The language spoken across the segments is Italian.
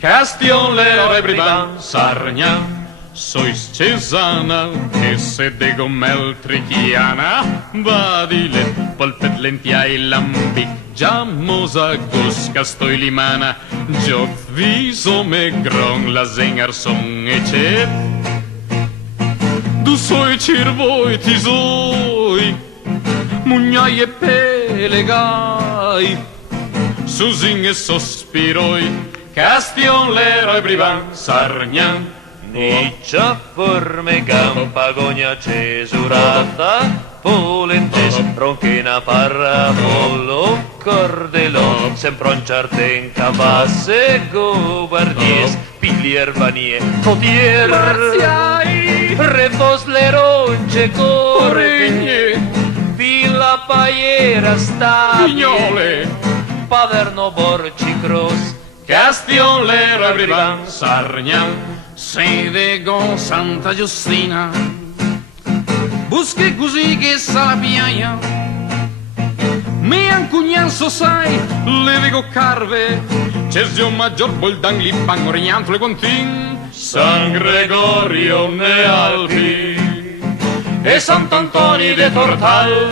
Castillon, l'Hérault, Brabant, Sargnan, sois cesana, che se de gommel trichiana, vadile, polpet lentia e lambic, giamosa gusca stoi limana, joc viso me gron la zengar son e cet. Du soi cirvoi tisoi, mugnai e pelegai, susin e sospiroi, Castillon, l'Hérault, Brabant, Sargnan, Niccia, forme, gampa, gogna, cesurata, polentes, ronchina, parravolo, cordelò, semproncharte, cabasse, gobardies, piglier, vanier, cotier, Marziai, refos, le ronce, corre, Origne, fila, paiera, stabile, Pignole, paverno, borci, cross, Castillon, l'Hérault, Brabant, Sargnan, sede con Santa Giustina, busche così che sa la piaia, me ancugnan so sai, le dico carve, Cesio Maggior, Boldan, Lipan, Orignanto, le Contin, San Gregorio, ne Alpi, e Sant'Antoni de Tortal,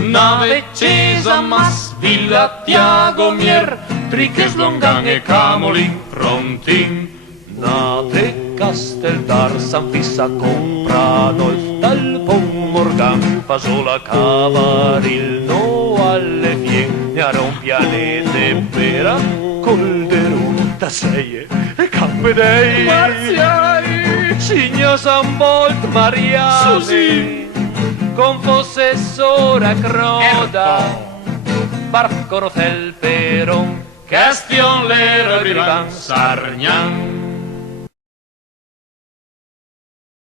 nave Cesa, Mas, Villa, Tiago, Mier, Triches, Longan e Camolin, Frontin, Nate, Casteldar, San Fissa, Compradolf, Talpon, Morgan, Fasola, Cavarillo, alle Fien, Nearon, Pianete, Pera, Colderu, Tasseie, e Campedei, Marziai, Signo, San Bolt, Mariame, Susi, con Fossessora, Croda, Barco, Rotel, Peron, Castillon, l'Hérault, Brabant, Sargnan,